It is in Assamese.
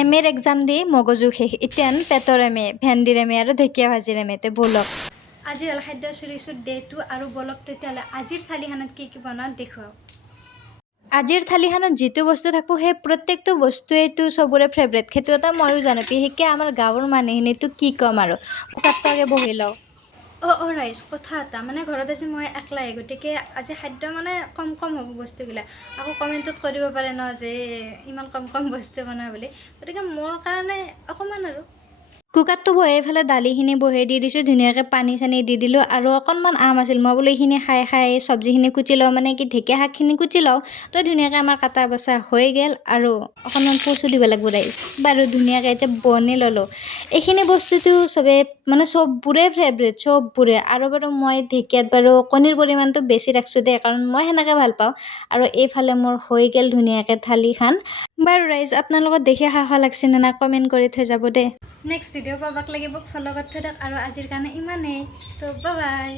এম এৰ এক্সাম দি মগজু শেষ এতিয়া পেটৰ এম এ ভেন্দিৰ এম এ আৰু ঢেকীয়া ভাজিৰ এম এতে বলক আজি হ'ল খাদ্য চিৰিজৰ ডে 2 আৰু বলক তেতিয়াহ'লে আজিৰ থালিখনত কি বনাওঁ দেখুৱাওঁ আজিৰ থালিখনত যিটো বস্তু থাকব সেই প্ৰত্যেকটো বস্তুৱেইটো চবৰে ফেভৰেট সেইটো এটা ময়ো জানো বিশেষকৈ আমাৰ গাঁৱৰ মানুহখিনিতো কি ক'ম আৰু কুকাৰটো আগে বহি লওঁ ৰাইজ কথা এটা মানে ঘৰত আজি মই একলাই গতিকে আজি খাদ্য মানে কম হ'ব বস্তুবিলাক আকৌ কমেণ্টত কৰিব পাৰে ন যে ইমান কম বস্তু বনাই বুলি গতিকে মোৰ কাৰণে অকণমান আৰু কুকাৰটো বহাই ফেলে দালিখিনি বহাই দি দিছোঁ ধুনীয়াকৈ পানী চানী দি দিলোঁ আৰু অকণমান আম আছিল মই বোলো এইখিনি খাই চব্জিখিনি কুটি লওঁ মানে কি ঢেকীয়া শাকখিনি কুটি লওঁ তো ধুনীয়াকৈ আমাৰ কাটা বচা হৈ গ'ল আৰু অকণমান কচু দিব লাগিব ৰাইজ বাৰু ধুনীয়াকৈ এতিয়া বনি ল'লোঁ এইখিনি বস্তুটো চবেই মানে চববোৰে ফেভৰেট চববোৰে আৰু বাৰু মই ঢেকীয়াত বাৰু কণীৰ পৰিমাণটো বেছি ৰাখিছোঁ দেই কাৰণ মই সেনেকৈ ভাল পাওঁ আৰু এইফালে মোৰ হৈ গ'ল ধুনীয়াকৈ থালিখন বাৰু ৰাইজ আপোনালোকক দেখি খাওঁ লাগছে নে নাই কমেণ্ট কৰি থৈ যাব দেই নেক্সট ভিডিঅ' পাবাক লাগিব ফ'ল' কৰি থৈ দিয়ক আৰু আজিৰ কাৰণে ইমানেই তো বাই